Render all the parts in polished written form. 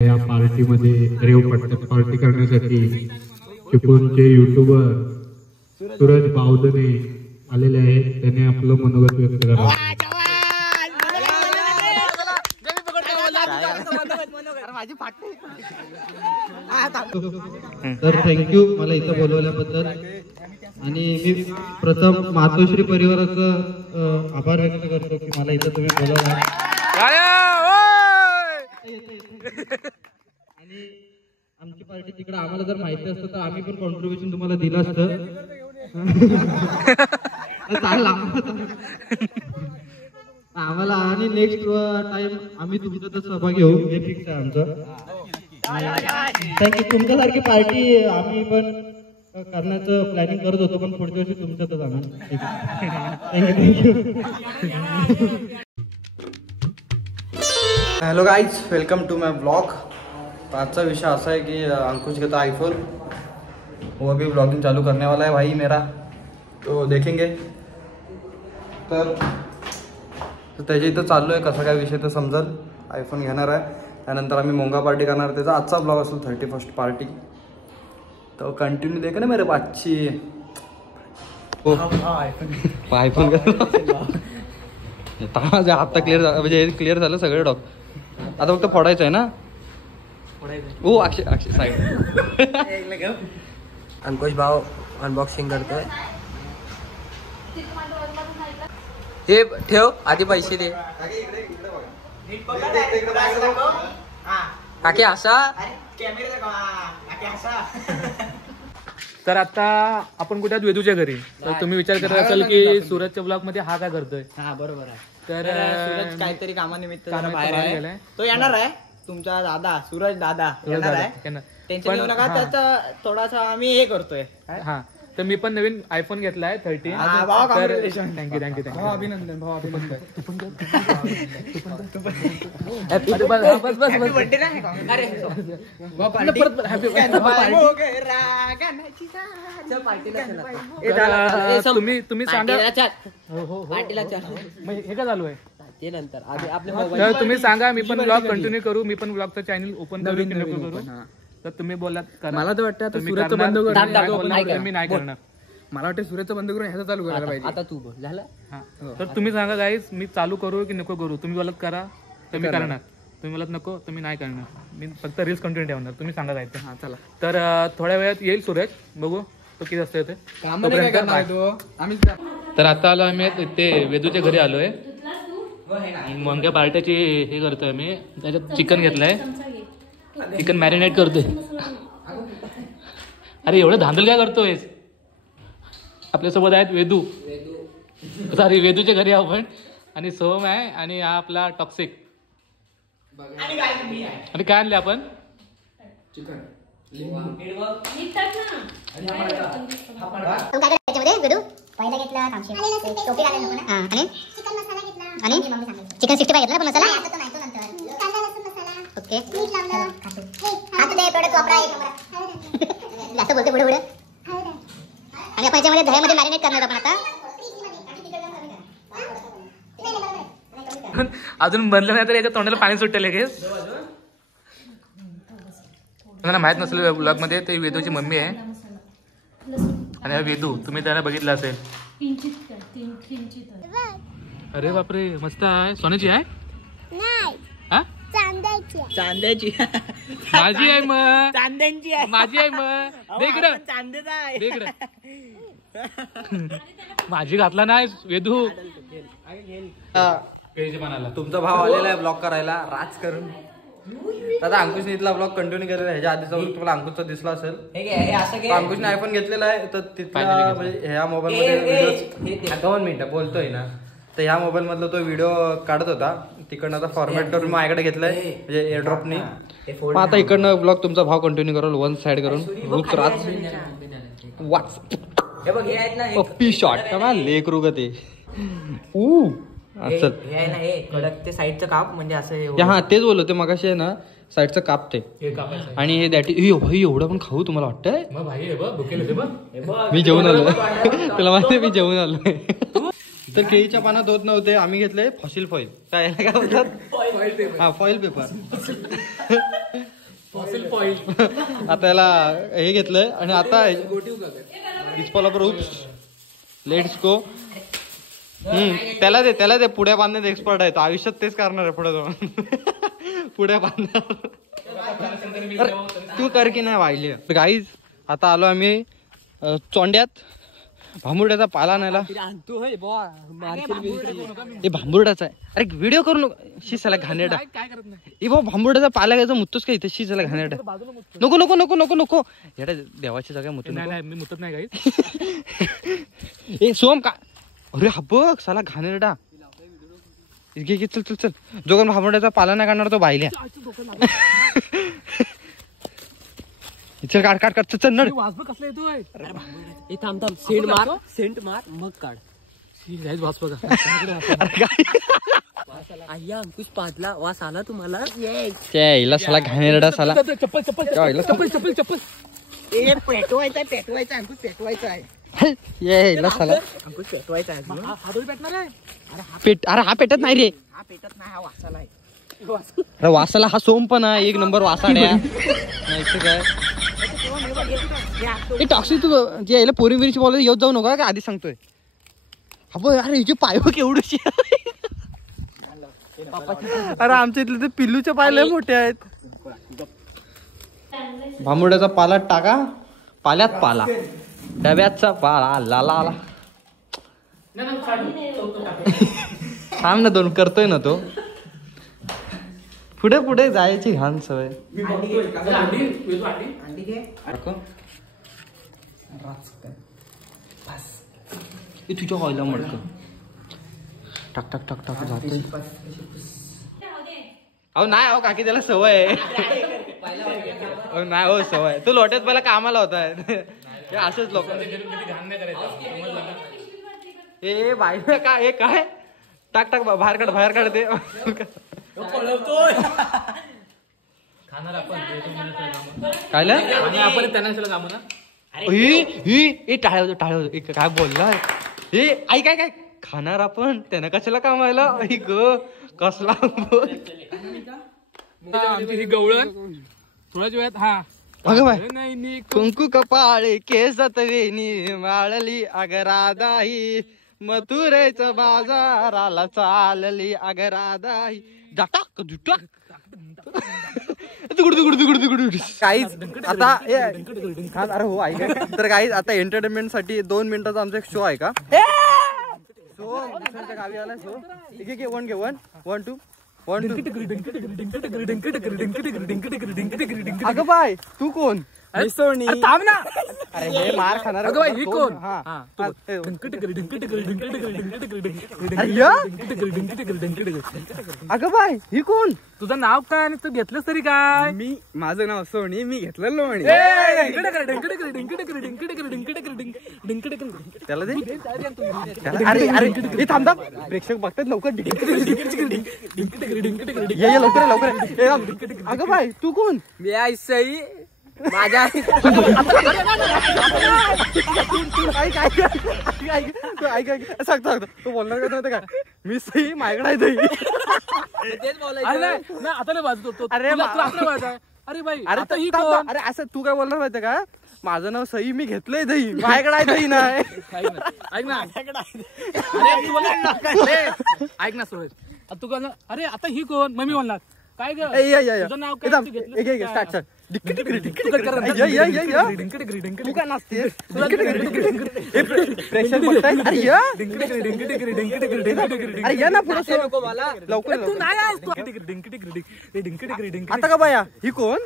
या पार्टीमध्ये रेव पडतात पार्टी करण्यासाठी चिपळूणचे युट्यूबर सूरज बावधने आलेले आहेत. त्याने आपलं मनोगत व्यक्त करावं. तर थँक्यू मला इथं बोलवल्याबद्दल. आणि मी प्रथम मातोश्री परिवाराचं आभार व्यक्त करतो की मला इथं तुम्ही बोलवलं. आणि आमची पार्टी तिकडे आम्हाला जर माहिती असतं तर आम्ही पण कॉन्ट्रीब्युशन तुम्हाला दिलं असतं. आम्हाला आणि नेक्स्ट टाइम आम्ही तुमच्यात सहभागी होऊ हे फिक्स आहे आमचं. थँक्यू. तुमच्यासारखी पार्टी आम्ही पण करण्याचं प्लॅनिंग करत होतो पण पुढच्या वर्षी तुमच्यातच आम्ही. Thank you. Hello guys, welcome to my blog. आजचा विषय असा है कि अंकुश का आईफोन वो अभी ब्लॉगिंग चालू करने वाला है भाई मेरा, तो देखेंगे. तर त्याच्या इथं चाललो आहे, कसा काय विषय तर समजल. आयफोन घेणार आहे, त्यानंतर आम्ही मोंगा पार्टी करणार. त्याचा आजचा ब्लॉग असेल 31st पार्टी, तो कंटिन्यू देखा ना मेरे बातची. आयफोन आता क्लिअर झालं, म्हणजे क्लिअर झालं सगळे डॉक. आता फक्त फोडायचं आहे ना. हो अक्षय साईड. अंकुश भाव अनबॉक्सिंग करतोय. हे ठेव आधी पैसे दे. काकी असा. तर आता आपण कुठे वेदूच्या घरी. तर तुम्ही विचार करत असाल की सूरजच्या ब्लॉग मध्ये हा काय करतोय. हा बरोबर आहे. तर सूरज काहीतरी कामानिमित्त बाहेर आहे. तो येणार आहे. तुमचा दादा सूरज दादा येणार आहे. टेन्शन घेऊ नका. त्याचा थोडासा आम्ही हे करतोय. हा, तर मी पण नवीन आयफोन घेतलाय 13. तर थँक्यू थँक्यू थँक्यू. अभिनंदन भाऊ अभिनंदन. तुम्ही सांगा हे का चालू आहे ते नंतर आपले तुम्ही सांगा. मी पण ब्लॉग कंटिन्यू करू. मी पण ब्लॉगचं चॅनल ओपन करू की नको करू. तर तुम्ही बोलात. मला तर वाटतं आता सूरजचं बंद करून मी नाही करणार. मला वाटतं सूरजचं बंद करून ह्याचं चालू करायला पाहिजे. आता तू बोल झालं. तर तुम्ही सांगा गाईस, मी चालू करू की नको करू. तुम्ही बोलत करा तर मी करणार. तुम्ही बोलत नको तर मी नाही करणार. मी फक्त रील्स कंटिन्यू ठेवणार. तुम्ही सांगा जायचं. हा चला. तर थोड्या वेळात येईल सूरज, बघू तो किती असतं ते. तर आता आलो आम्ही ते वेदूच्या घरी आलोय. मोंग्या पार्ट्याची हे करतोय मी. त्याच्यात चिकन घेतलंय. चिकन मॅरिनेट करतोय. अरे एवढं धांदल काय करतोय. आपल्यासोबत आहेत वेदू. सॉरी वेदूच्या घरी आपण. आणि सोहम आहे. आणि हा आपला टॉक्सिक. आणि काय आणले आपण. चिकन. पहिला घेतला टोपी घालायला नको ना. आणि चिकन 65 घेतला पण मसाला ओके. हात दे प्रोडक्ट वापरा. जास्त बोलते पुढे पुढे. आणि आपण याच्यामध्ये दह्यामध्ये मॅरिनेट करणार आपण आता. अजून बनलं नाही तर याच्या तोंडाला पाणी सुटेल लगेच. तुम्हाला माहित नसेल ब्लॉग मध्ये ते वेदूची मम्मी आहे. आणि हा वेदू तुम्ही त्याला बघितलं असेल. अरे बापरे मस्त आहे. सोन्याची आहे. चांद्याची माझी आहे मग. चांद्यांची आहे. माझी आहे मग. इकडं चांदेचा आहे. माझी घातला नाही वेदू. तुमचा भाव आलेला आहे ब्लॉग करायला राज करून. आता अंकुशने इथला ब्लॉग कंटिन्यू केलेला. ह्याच्या आधीचा तुम्हाला अंकुशचा दिसला असेल. अंकुशने आयफोन घेतलेला आहे. तर तिथला म्हणजे ह्या मोबाईल मध्ये 2 मिनिटं बोलतोय ना. तर ह्या मोबाईल मधला तो व्हिडिओ काढत होता. तिकडनं आता फॉर्मॅट करून माझ्याकडे घेतलाय म्हणजे एअरड्रॉपनी. आता इकडनं ब्लॉग तुमचा भाव कंटिन्यू करा वन साइड करून. रुच राज वाच पप्पी शॉट का लेक रुग ते. ते साईडचं काप म्हणजे असं. हा तेच बोलतो मगाशी आहे ना. साईडचं काप ते. आणि हे दॅटी भाई एवढं पण खाऊ तुम्हाला वाटतंय. मी जेवून आलो. तुला माहिती मी जेवून आलोय. तर केळीच्या पानात होत नव्हते, आम्ही घेतले फॉसिल फॉईल. काय काय बोलतात? हा, फॉईल पेपर. आता याला हे घेतलंय आणि आता लेट्स गो. त्याला दे पुढे बांधण्यात एक्सपर्ट आहे. आयुष्यात तेच करणार आहे पुढे जाऊन. पुढे बांधणार. तू कर की नाही वाहिले. गाईज आता आलो आम्ही चोंड्यात. भांबुर्ड्याचा पाला नाहीला. हे भांबुर्डाचा आहे. अरे व्हिडिओ करू नको. शिसाला घाणेरडा. ए भाऊ भांबुर्ड्याचा पाला घ्यायचा मुततोस का इथे? शिसाला घाणेरडा. नको नको नको नको नको. येडा देवाची जागा मुतू नको. मी मुतत नाही गाईस. ए सोम का? अरे हा बघ साला घाणेरडा. घे चल चल चल. जो कोण भांबुर्ड्याचा पाला नाही काढणार तो बायल्या. चल काढ काढ काढ चल नड. वाजबं कसला येतोय? थांब सेंट मार मग काढ. वाज बघा. अय्या अंकुश पाजला वास आला तुम्हाला? हिला साला घाणेरडा साला. चप्पल चप्पल चप्पल चप्पल चप्पल. पेटवायचा अंकुश पेटवायचा आहे. हिला साला अंकुश पेटवायचा आहे. हा दोरी पेटणार आहे. अरे हा पेटत नाही रे. हा पेटत नाही, हा वासाला आहे. अरे वासाला हा सोम पण आहे. एक नंबर वासाड्या. नाही काय टॉक्सी. तू यायला पोरी बिरीची बोलायला येत जाऊ नका का आधी सांगतोय. हा बघ अरे हिचे पाय केवढे. अरे आमच्या इथले ते पिल्लूचे पाय लय मोठे आहेत. भांबुड्याचा पाला टाका. पाल्यात पाला. डब्याचा पाला लाला. थांब ना दोन करतोय ना तो. पुढे पुढे जायची घाण सवय. तुझ्या व्हायला मडक टाक टाक टाक टाक जातोय. अहो नाही अहो काकी त्याला सवय आहे. नाही हो सवय. तू लोट्यात पहिला कामाला होता. असेच लोक. ए बाई काय हे काय टाक टाक बाहेर काढ बाहेर काढ ते. काय आपण त्यांना काम ना. टाळ्या होतो टाळ्या होतो. काय बोलला हे आई काय काय खाणार आपण त्यांना कशाला कामायला. ग कसला बोल. आमची ही गवळण थोड्याच वेळात. हा अगं बाय कुंकू कपाळे केसात वेणी माळली अगरादाही मथुरेच्या बाजाराला चालली अगरादाही. टाक टाक काहीच आता अरे हो ऐक. तर काहीच आता एंटरटेनमेंट साठी 2 मिनिटाचा आमचा एक शो आहे का. शो गावी आला. शो घे 1 घे 1 1 2 1 2. अगं बाय तू कोण? थांब ना. अरे हे मार खाणार. अगं बाई ही कोण? अगं बाय ही कोण? तुझं नाव काय आणि तू घेतलंस तरी काय? मी माझं नाव सोनी. मी घेतलं लोणी. त्याला दे. अरे अरे हे थांब थांब. प्रेक्षक बघतात लवकर. ये लवकर लवकर. अगं बाय तू कोण? मी आई सई. माझ्या सांगतो तू बोलणार का नव्हतं काय. मी सई माझ्याकडे आहे दही. आता नाही वाजतो. अरे अरे बाई अरे अरे असं तू काय बोलणार माहिती का. माझं नाव सई. मी घेतलंय दही. माझ्याकडे आहे दही नाही. ऐक ना सूरज तू का. अरे आता ही कोण? मग मी बोलणार काय ग. तुझं नाव काय? तू काय नसते. लवकर आता का बाया ही कोण?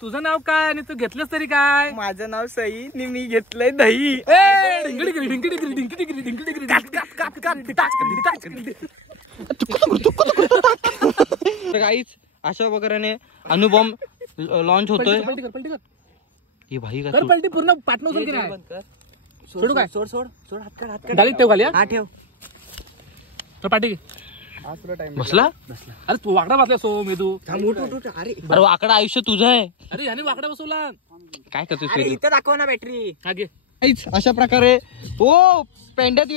तुझं नाव काय आणि तू घेतलंस तरी काय? माझं नाव सई. मी घेतलंय दही. काहीच अशा प्रकारे अणुबॉम्ब लॉन्च होतोय. हे भाई का पलटी पूर्ण पाटण उचल की नाही. सोडू काय? सोड सोड सोड. हात काढ हात काढ. डायरेक्ट ठेव खाली. हा ठेव. तर पाठी बसला. अरे तू वाकडा बसला सो मेदू. अरे वाकडा आयुष्य तुझं आहे. अरे याने वाकडा बसवला. काय करतोय अरे इथं दाखव ना बॅटरी. हा घे. अशा प्रकारे ओ पेंड्यात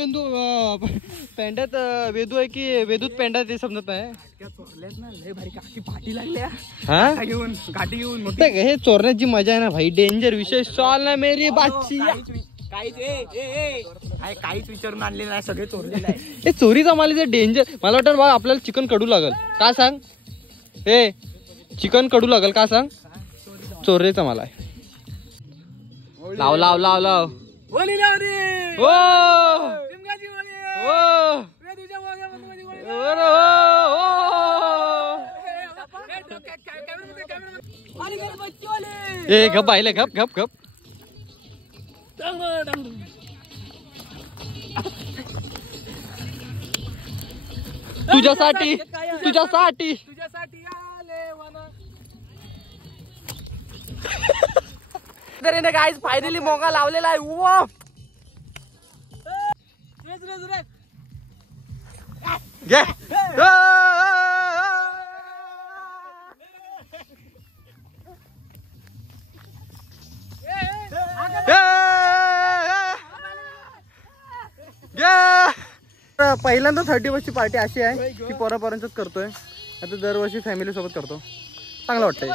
वेदू आहे की वेदूत पेंड्यात ते समजत नाही. गाठी घेऊन हे चोरण्याची मजा आहे ना भाई. डेंजर विषय सॉल्व ना मेरी बातची. काहीच विचारून आणले नाही, सगळे चोरलेले आहे. हे चोरीचा माल डेंजर. मला वाटतं बा आपल्याला चिकन कडू लागल का सांग. हे चिकन कडू लागल का सांग. चोरीचा माल आहे. लाव लाव लाव लाव ए गप बाहिले गप गप गप. तुझ्यासाठी तुझ्यासाठी गाईज फायनली मोंगा लावलेला आहे. घे पहिल्यांदा 31ची पार्टी अशी आहे की पोरापोरांचंच करतोय. आता दरवर्षी फॅमिली सोबत करतो. चांगलं वाटतंय.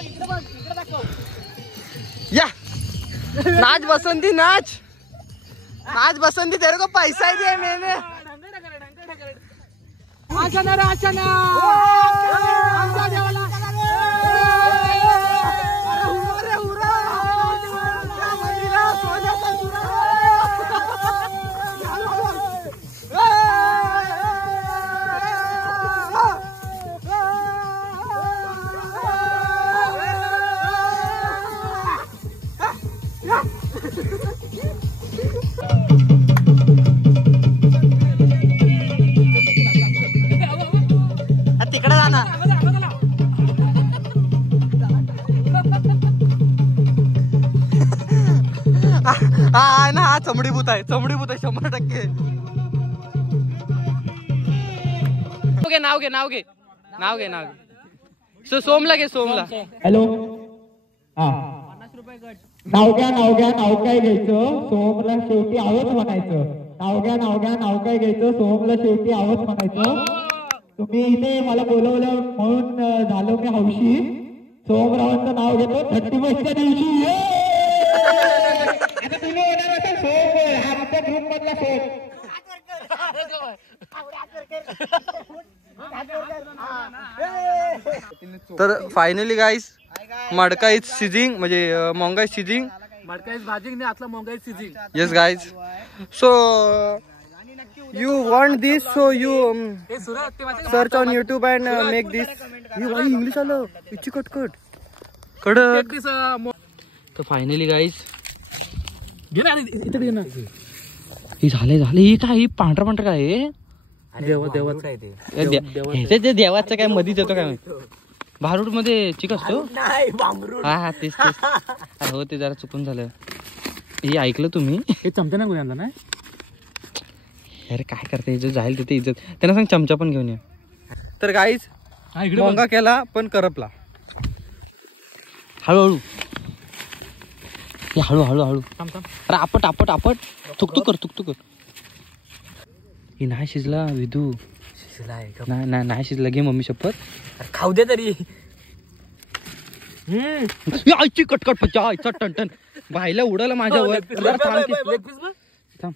या नाच बसंती नाच नाच बसंती तेरे को पैसा ही दिया मैंने. तिकडे जाना. हा ना हा चमडीभूत आहे 100%. नाव घे. सोमला घे सोमला. हॅलो. हा नाव काय घ्यायचं. सोमला शेवटी आवच म्हणायचं. नाव काय घ्यायचं. सोमला शेवटी आवच म्हणायचं. तुम्ही इथे मला बोलवलं म्हणून झालो मी हौशी. सोमरावांचं नाव घेतो 31च्या दिवशी. आता तुम्ही येणार असाल सोम आमच्या ग्रुप मधला सोम. तर फायनली गाईस मडका इज सिझिंग म्हणजे मोंगा इज सिझिंग. मडका इज भाजिंग नाही आतला मोंगा is sizzling. Yes guys. So you want this so you search on YouTube and make this. ये भाई इंग्लिश आलं इच्छी कटकट कडक. तर फायनली गाईज हे झाले हे काय पांढरा काय आहे. देवाचं काय मधीच येतो काय भारूड मध्ये चिक असतो. हा तेच हो ते जरा चुकून झालं. हे ऐकलं तुम्ही. हे चमचा नाही आणला ना. अरे काय करते इज्जत जाईल तिथे इज्जत. त्यांना सांग चमचा पण घेऊन या. तर गाईज मोंगा केला पण करपला. हळूहळू हळूहळू. अरे आपट थुकतुक कर. हे नाही शिजला विधू. नाही शिजला. घे मम्मी शपथ. खाऊ दे तरी. आईची कटकट पच्चा आईचा टन भाईला उडाला माझ्यावर. थांब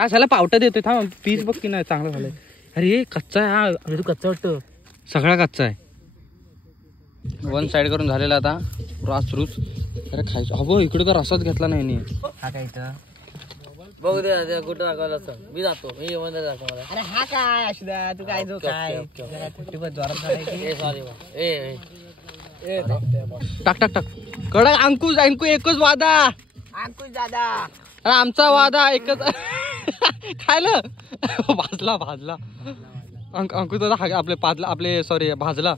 हा झाला पावटा देतोय. थांब पीस बघ की नाही चांगला झालाय. अरे कच्चा आहे हा. तू कच्चा वाटतं. सगळा कच्चा आहे. वन साइड करून झालेला आता रूस. अरे खायचं हो इकडे तर रसाच घेतला नाही. हा काय बघू दे कुठं दाखवलं असं. मी जातो. मी येऊन दाखव मला. अरे हा काय अशा तू काय जो काय टाक कडक. अंकुश एकच वादा. अंकुश दादा अरे आमचा वादा एकच. खायला भाजला अंकुश दादा आपले पाजला आपले सॉरी भाजला.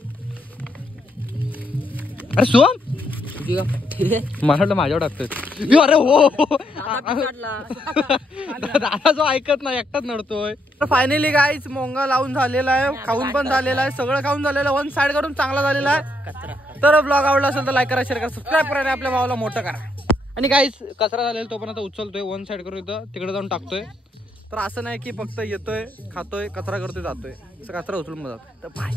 अरे सोम मला वाटलं माझ्यावर टाकतोय. अरे हो दादा जो ऐकत नाही एकटाच नडतोय. फायनली गाईज मोंगा लावून झालेला आहे. खाऊन पण झालेला आहे. सगळं खाऊन झालेलं आहे. वन साइड करून चांगला झालेला आहे. तर ब्लॉग आवडला असेल तर लाईक करा शेअर करा सबस्क्राईब करा आणि आपल्या भावाला मोठं करा. आणि काहीच कचरा झालेला तो पण आता उचलतोय, वन साईड करून इथं तिकडे जाऊन टाकतोय. तर असं नाही की फक्त येतोय खातोय कचरा करतोय जातोय, असं कचरा उचलून जातोय. तर बाय.